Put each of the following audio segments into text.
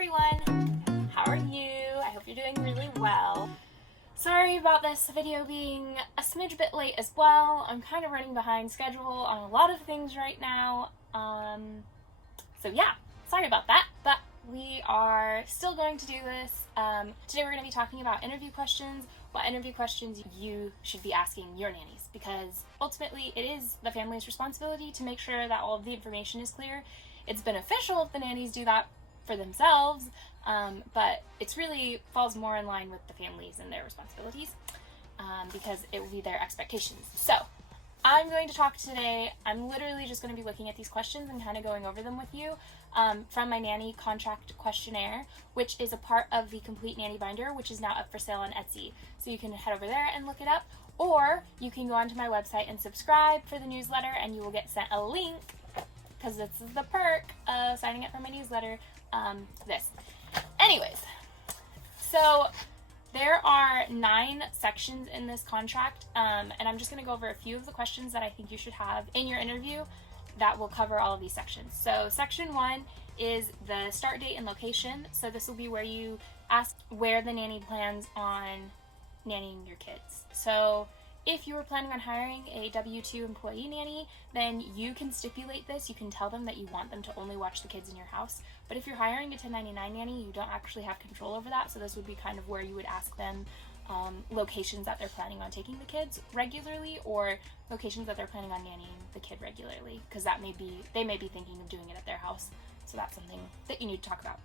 everyone! How are you? I hope you're doing really well. Sorry about this video being a smidge bit late as well. I'm kind of running behind schedule on a lot of things right now. So yeah, sorry about that, but we are still going to do this. Today we're going to be talking about interview questions, what interview questions you should be asking your nannies, because ultimately it is the family's responsibility to make sure that all of the information is clear. It's beneficial if the nannies do that for themselves, but it's really falls more in line with the families and their responsibilities, because it will be their expectations. So I'm going to talk today. I'm literally just going to be looking at these questions and kind of going over them with you from my nanny contract questionnaire, which is a part of the complete nanny binder, which is now up for sale on Etsy. So you can head over there and look it up, or you can go onto my website and subscribe for the newsletter, and you will get sent a link, because this is the perk of signing up for my newsletter. Anyways, so there are 9 sections in this contract, and I'm just going to go over a few of the questions that I think you should have in your interview that will cover all of these sections. So section 1 is the start date and location. So this will be where you ask where the nanny plans on nannying your kids. So if you were planning on hiring a W-2 employee nanny, then you can stipulate this. You can tell them that you want them to only watch the kids in your house. But if you're hiring a 1099 nanny, you don't actually have control over that. So this would be kind of where you would ask them locations that they're planning on taking the kids regularly, or locations that they're planning on nannying the kid regularly, because they may be thinking of doing it at their house. So that's something that you need to talk about.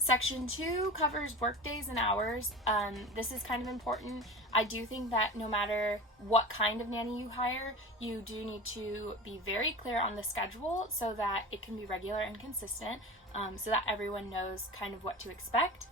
Section 2 covers work days and hours. This is kind of important. I do think that no matter what kind of nanny you hire, you do need to be very clear on the schedule so that it can be regular and consistent, so that everyone knows kind of what to expect.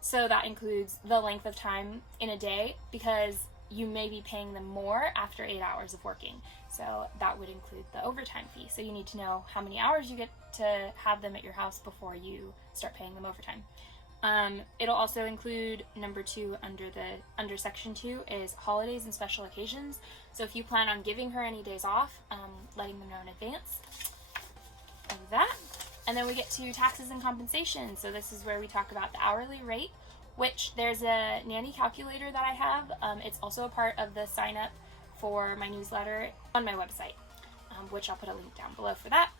So that includes the length of time in a day, because you may be paying them more after 8 hours of working. So that would include the overtime fee. So you need to know how many hours you get to have them at your house before you start paying them overtime. It'll also include number 2 under section 2 is holidays and special occasions. So if you plan on giving her any days off, letting them know in advance of that. And then we get to taxes and compensation. So this is where we talk about the hourly rate, which there's a nanny calculator that I have. It's also a part of the sign up for my newsletter on my website, which I'll put a link down below for that.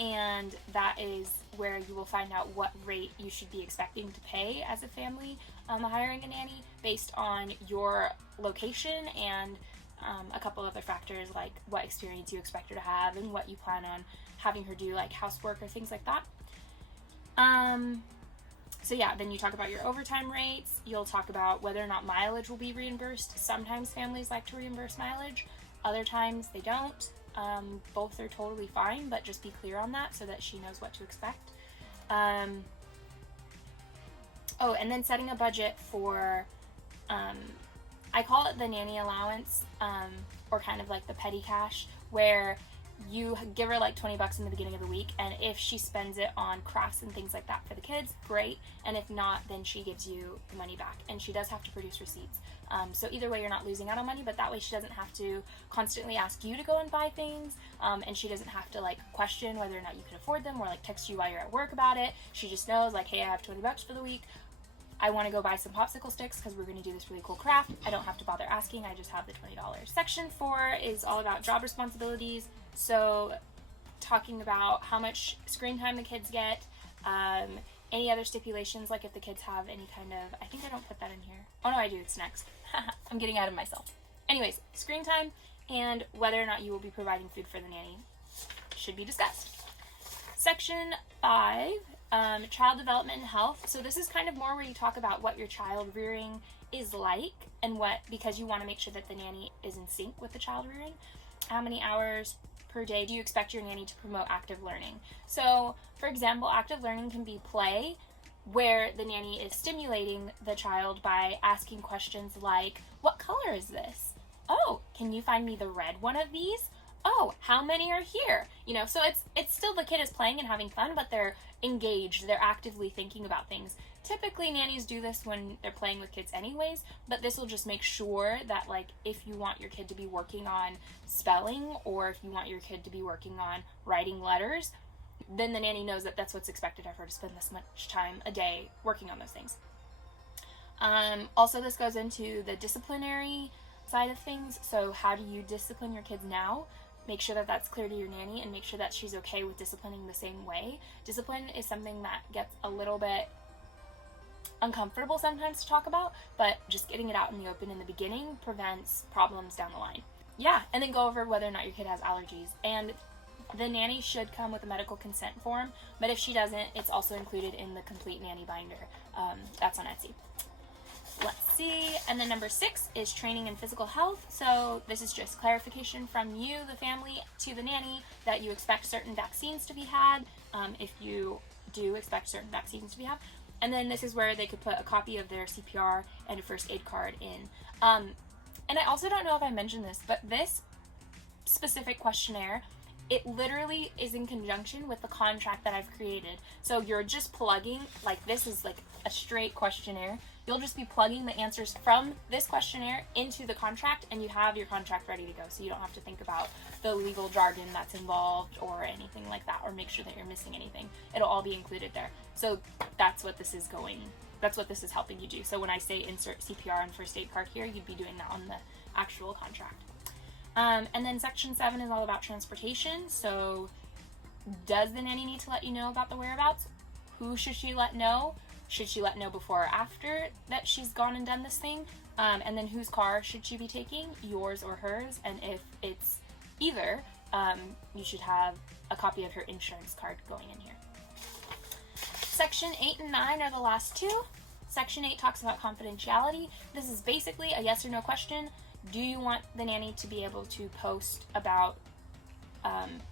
And that is where you will find out what rate you should be expecting to pay as a family hiring a nanny based on your location and a couple other factors, like what experience you expect her to have and what you plan on having her do, like housework or things like that. So yeah, then you talk about your overtime rates. You'll talk about whether or not mileage will be reimbursed. Sometimes families like to reimburse mileage, other times they don't. Both are totally fine, but just be clear on that so that she knows what to expect. Oh, and then setting a budget for, I call it the nanny allowance, or kind of like the petty cash, where you give her like $20 in the beginning of the week, and if she spends it on crafts and things like that for the kids, great, and if not, then she gives you the money back, and she does have to produce receipts. So either way, you're not losing out on money, but that way she doesn't have to constantly ask you to go and buy things, and she doesn't have to like question whether or not you can afford them, or like text you while you're at work about it. She just knows like, hey, I have $20 for the week. I want to go buy some popsicle sticks because we're going to do this really cool craft. I don't have to bother asking. I just have the $20. Section 4 is all about job responsibilities. So talking about how much screen time the kids get, any other stipulations, like if the kids have any kind of, I think I don't put that in here. Oh no, I do, it's next. I'm getting ahead of myself. Anyways, screen time and whether or not you will be providing food for the nanny should be discussed. Section 5, child development and health. So this is kind of more where you talk about what your child rearing is like, and because you want to make sure that the nanny is in sync with the child rearing. How many hours per day do you expect your nanny to promote active learning? So, for example, active learning can be play, where the nanny is stimulating the child by asking questions like, what color is this? Oh, can you find me the red one of these? Oh, how many are here? You know, so it's still the kid is playing and having fun, but they're engaged, they're actively thinking about things. Typically nannies do this when they're playing with kids anyways, but this will just make sure that, like, if you want your kid to be working on spelling, or if you want your kid to be working on writing letters, then the nanny knows that that's what's expected of her, to spend this much time a day working on those things. Also, this goes into the disciplinary side of things. So how do you discipline your kids now? Make sure that that's clear to your nanny, and make sure that she's okay with disciplining the same way. Discipline is something that gets a little bit uncomfortable sometimes to talk about, but just getting it out in the open in the beginning prevents problems down the line. Yeah, and then go over whether or not your kid has allergies. And the nanny should come with a medical consent form, but if she doesn't, it's also included in the complete nanny binder. That's on Etsy. Let's see. And then number 6 is training in physical health. So this is just clarification from you, the family, to the nanny that you expect certain vaccines to be had, if you do expect certain vaccines to be had. And then this is where they could put a copy of their CPR and a first aid card in. And I also don't know if I mentioned this, but this specific questionnaire, it literally is in conjunction with the contract that I've created. So you're just plugging, like this is like a straight questionnaire. You'll just be plugging the answers from this questionnaire into the contract, and you have your contract ready to go. So you don't have to think about the legal jargon that's involved or anything like that, or make sure that you're missing anything. It'll all be included there. So that's what this is helping you do. So when I say insert CPR and first aid card here, you'd be doing that on the actual contract. And then section 7 is all about transportation. So does the nanny need to let you know about the whereabouts? Who should she let know? Should she let know before or after that she's gone and done this thing? And then whose car should she be taking, yours or hers? And if it's either, you should have a copy of her insurance card going in here. Section 8 and 9 are the last two. Section 8 talks about confidentiality. This is basically a yes or no question. Do you want the nanny to be able to post about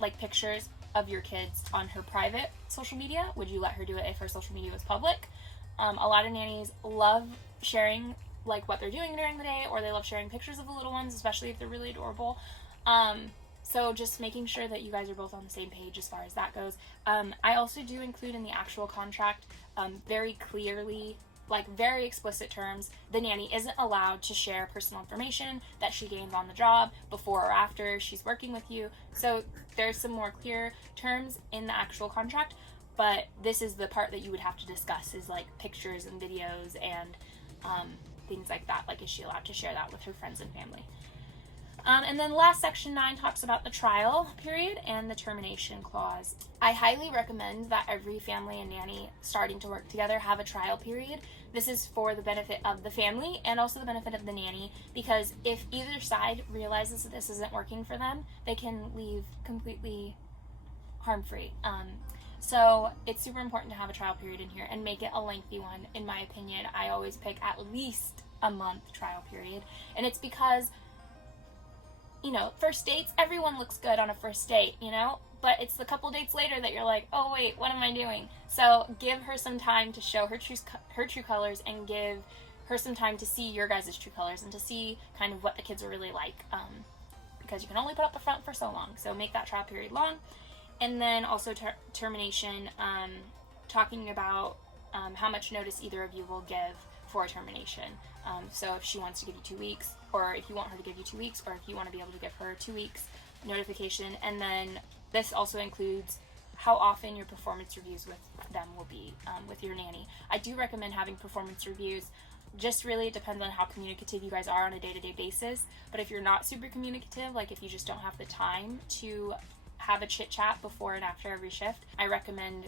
like pictures of your kids on her private social media? Would you let her do it if her social media was public? A lot of nannies love sharing like what they're doing during the day, or they love sharing pictures of the little ones, especially if they're really adorable. So just making sure that you guys are both on the same page as far as that goes. I also do include in the actual contract very clearly, like very explicit terms, the nanny isn't allowed to share personal information that she gains on the job before or after she's working with you. So there's some more clear terms in the actual contract, but this is the part that you would have to discuss, is like pictures and videos and things like that. Like, is she allowed to share that with her friends and family? And then last, section 9 talks about the trial period and the termination clause. I highly recommend that every family and nanny starting to work together have a trial period. This is for the benefit of the family and also the benefit of the nanny, because if either side realizes that this isn't working for them, they can leave completely harm-free. So it's super important to have a trial period in here and make it a lengthy one. In my opinion, I always pick at least a month trial period, and it's because, you know, first dates, everyone looks good on a first date, you know, but it's the couple dates later that you're like, oh wait, what am I doing? So give her some time to show her true colors, and give her some time to see your guys' true colors and to see kind of what the kids are really like, because you can only put up the front for so long. So make that trial period long. And then also termination, talking about how much notice either of you will give for termination. So if she wants to give you 2 weeks, or if you want her to give you 2 weeks, or if you want to be able to give her 2 weeks notification. And then this also includes how often your performance reviews with them will be, with your nanny. I do recommend having performance reviews. Just really, it depends on how communicative you guys are on a day-to-day basis. But if you're not super communicative, like if you just don't have the time to have a chit-chat before and after every shift, I recommend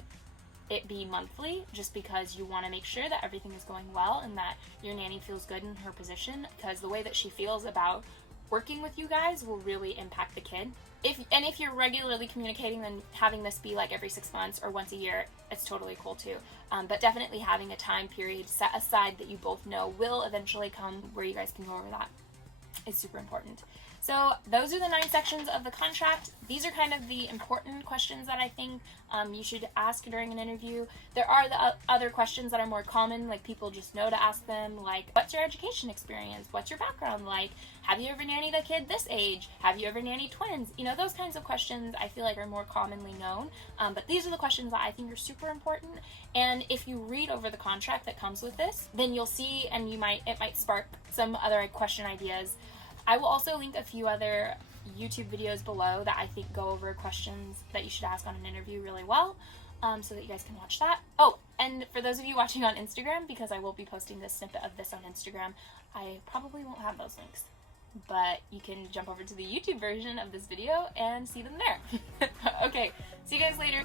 it be monthly, just because you want to make sure that everything is going well and that your nanny feels good in her position, because the way that she feels about working with you guys will really impact the kid. If you're regularly communicating, then having this be like every 6 months or once a year, it's totally cool too. But definitely having a time period set aside that you both know will eventually come where you guys can go over that is super important. So those are the 9 sections of the contract. These are kind of the important questions that I think you should ask during an interview. There are the other questions that are more common, like people just know to ask them, like, what's your education experience? What's your background like? Have you ever nannied a kid this age? Have you ever nannied twins? You know, those kinds of questions I feel like are more commonly known. But these are the questions that I think are super important. And if you read over the contract that comes with this, then you'll see, and it might spark some other question ideas. I will also link a few other YouTube videos below that I think go over questions that you should ask on an interview really well, so that you guys can watch that. Oh, and for those of you watching on Instagram, because I will be posting this snippet of this on Instagram, I probably won't have those links, but you can jump over to the YouTube version of this video and see them there. Okay, see you guys later.